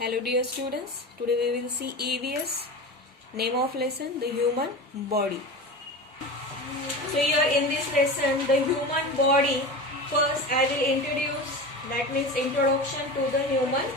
Hello dear students, today we will see EVS, name of lesson, the human body. So here in this lesson, the human body, first I will introduce, that means introduction to the human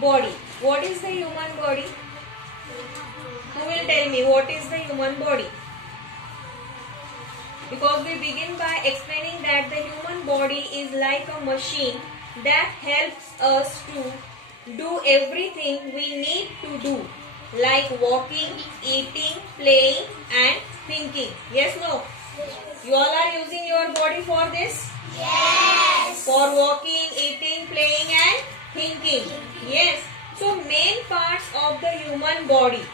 body. What is the human body? Who will tell me what is the human body? Because we begin by explaining that the human body is like a machine that helps us to do everything we need to do, like walking, eating, playing and thinking. Yes, no? You all are using your body for this? Yes. For walking, eating, playing and thinking. Yes. So main parts of the human body.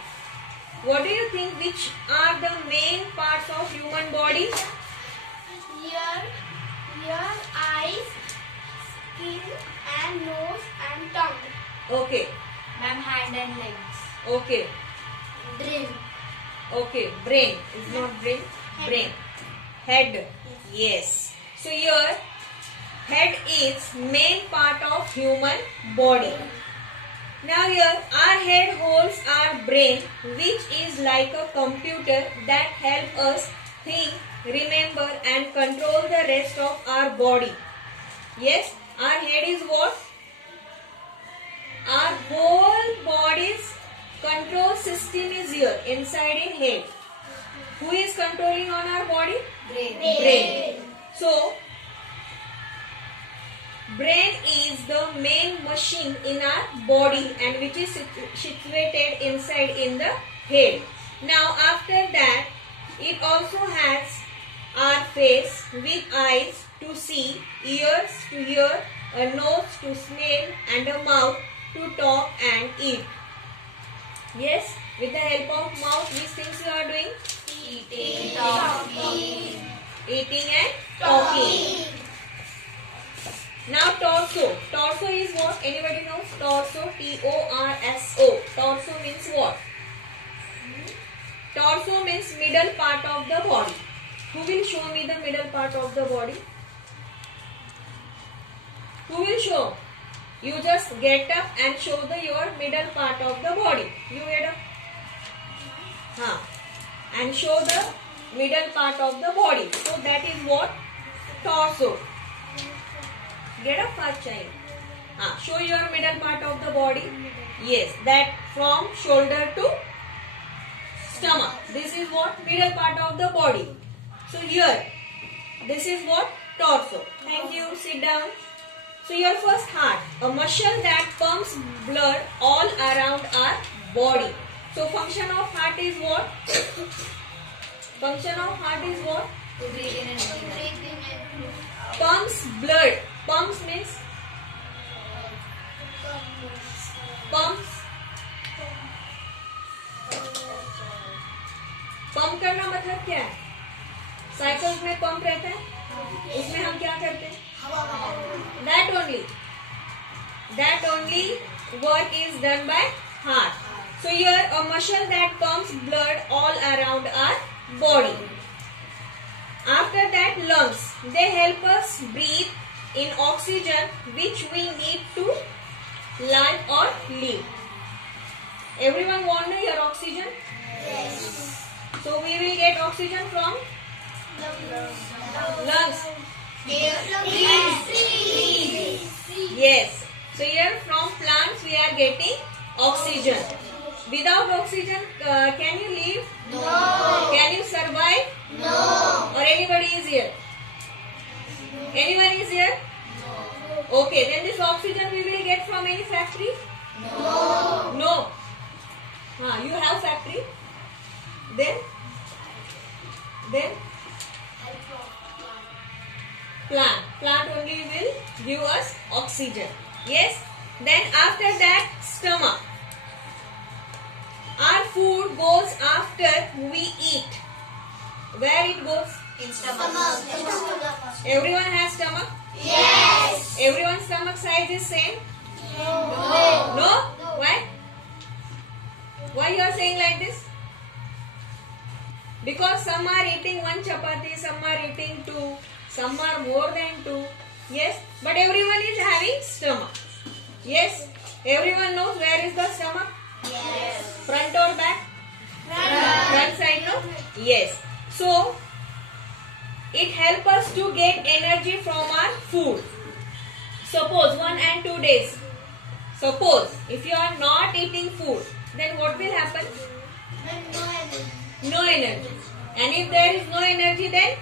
What do you think, which are the main parts of human body? Ear, eyes, skin and nose and tongue. Okay. Ma'am, hand and legs. Okay. Brain. Okay. Brain. Is not brain. Brain. Head. Yes. So here, head is main part of human body. Now here, our head holds our brain, which is like a computer that helps us think, remember and control the rest of our body. Yes, our head is what? Our whole body's control system is here, inside in head. Who is controlling on our body? Brain. So, brain is the main machine in our body and which is situated inside in the head. Now after that, it also has our face with eyes to see, ears to hear, a nose to smell and a mouth to talk and eat. Yes, with the help of mouth, these things you are doing? Eating, talking. Eating and talking. Now torso. Torso is what? Anybody knows? Torso. T-O-R-S-O. Torso means what? Torso means middle part of the body. Who will show me the middle part of the body? Who will show? You just get up and show your middle part of the body. You get up. And show the middle part of the body. So that is what? Torso. Get up fast child. Show your middle part of the body. Yes, that from shoulder to stomach. This is what? Middle part of the body. So here, this is what? Torso. Thank you. Sit down. So your first heart, a muscle that pumps blood all around our body. So function of heart is what? Function of heart is what? To breathe in and breathe out. Pumps blood. Pumps means pumps. Pump करना मतलब क्या है? Cycles में pump रहता है, उसमें हम क्या करते हैं? That only work is done by heart. So here a muscle that pumps blood all around our body. After that, lungs. They help us breathe in oxygen which we need to live or live. Everyone want to hear oxygen? Yes. So we will get oxygen from lungs. Yes. So here from plants we are getting oxygen. Without oxygen, can you live? No. Can you survive? No. Or anybody is here? Anyone is here? No. Okay, then this oxygen we will get from any factory? No. No. You have factory? Then plant only will give us oxygen. Yes. Then after that, stomach. Our food goes after we eat. Where it goes? In stomach. Everyone has stomach? Yes. Everyone's stomach size is same? No. No? Why? Why you are saying like this? Because some are eating one chapati, some are eating two, some are more than two. Yes, but everyone is having stomach. Yes, Everyone knows where is the stomach? Yes. Front or back? Front side, no? Yes. So, it helps us to get energy from our food. Suppose 1 and 2 days. Suppose if you are not eating food, then what will happen? No energy. And if there is no energy, then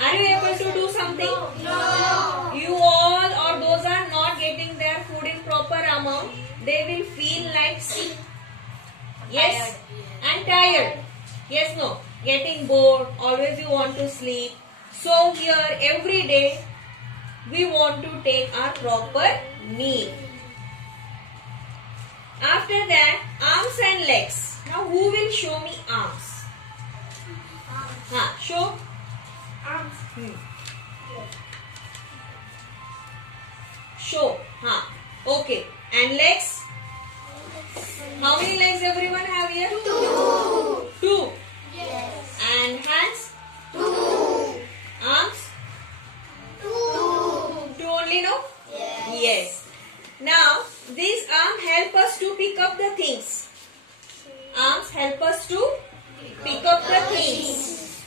are you able to do something? No. You all or those are not getting their food in proper amount, they will feel like sick. Yes? And tired. Yes, no. Getting bored, always you want to sleep. So here every day we want to take our proper meal. After that, arms and legs. Now who will show me arms? Show. Show. Okay. And legs? How many legs everyone have here? Two. Yes. And hands? 2. Arms? 2. 2 only, no? Yes. Yes. Now, these arms help us to pick up the things. Arms help us to pick up the things.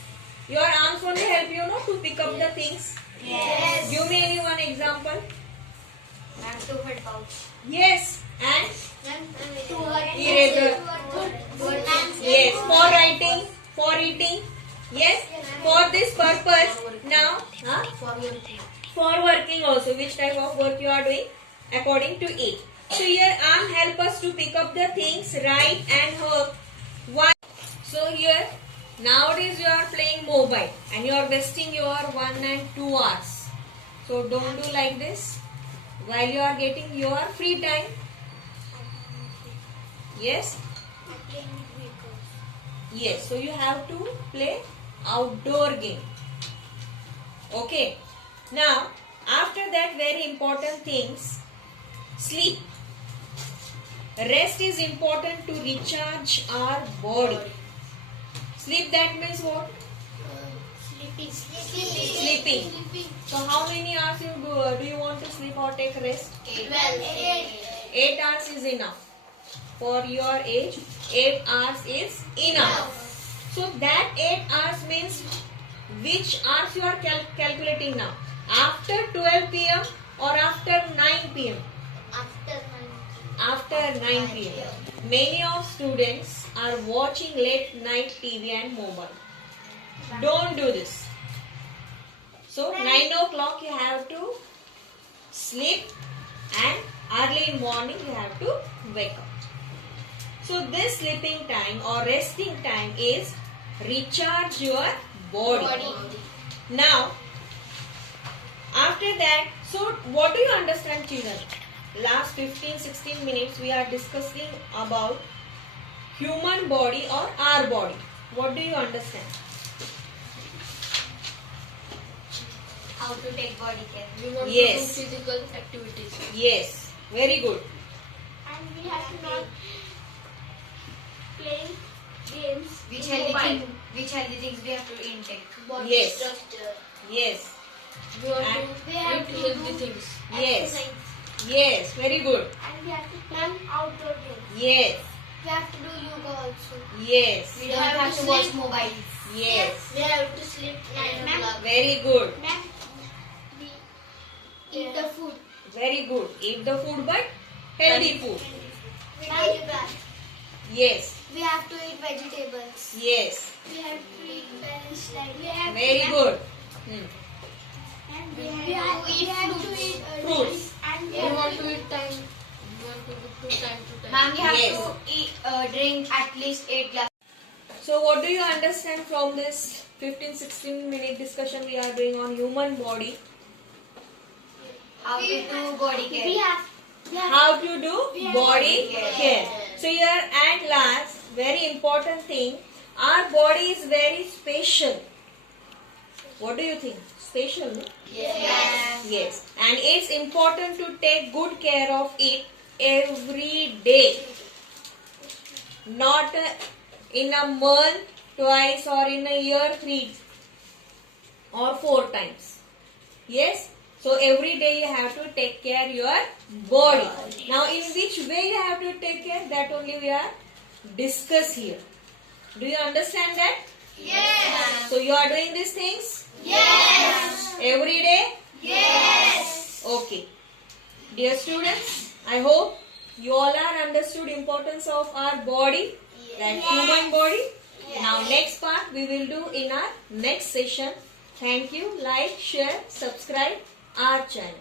Your arms only help you, no, to pick up the things. Yes. Give me any one example. Two-head pouch. Yes. And Eraser. yes, for writing, for eating. Yes, for this purpose. Now, for working also. Which type of work you are doing? According to it. So here arm help us to pick up the things, write and work. Why? So here nowadays you are playing mobile and you are wasting your 1 and 2 hours. So don't do like this. While you are getting your free time. Yes. Yes. So you have to play outdoor game. Okay. Now after that, very important things. Sleep. Rest is important to recharge our body. Sleep, that means what? Sleeping. So how many hours do you want to sleep or take rest? 8 hours is enough. For your age, 8 hours is enough. So that 8 hours means which hours you are calculating now? After 12 p.m. or after 9 p.m.? After 9 p.m. Many of students are watching late night TV and mobile. Don't do this. So 9 o'clock you have to sleep and early in morning you have to wake up. So this sleeping time or resting time is recharge your body. Now after that, so what do you understand, children? Last 15-16 minutes we are discussing about human body or our body. What do you understand? How to take body care. We want Yes. to do physical activities. Yes, very good. And we have to not play games. Which in healthy mobile. things we have to intake? Body Yes. structure. Yes, We want And to we have eat to healthy do things. yes, Exercise. yes, very good. And we have to plan outdoor games. Yes, We have to do yoga also. yes, We don't have to watch mobile. yes, We have to sleep 9 o'clock. very good, Ma'am, we eat the food. very good. Eat the food but healthy food. We take a bath. Yes, We have to eat vegetables. yes, We have to eat balanced diet. We have very good. And we have to eat Fruits. And we We have want to to eat time. We want to do time to time. Ma'am, we have Yes. to eat, drink at least 8 glasses. So what do you understand from this 15-16 minute discussion we are doing on human body? How to do body care. we have How to do body care. care. So here at last, very important thing, our body is very special. What do you think? Special, no? Yes. Yes. And it's important to take good care of it every day. Not in a month, twice, or in a year, 3 or 4 times. Yes? So every day you have to take care your body. Now in which way you have to take care, that only we are discuss here. Do you understand that? Yes. So you are doing these things Yes. every day? Yes. Okay. Dear students, I hope you all are understood importance of our body, that human body. Now next part we will do in our next session. Thank you. Like, share, subscribe our channel.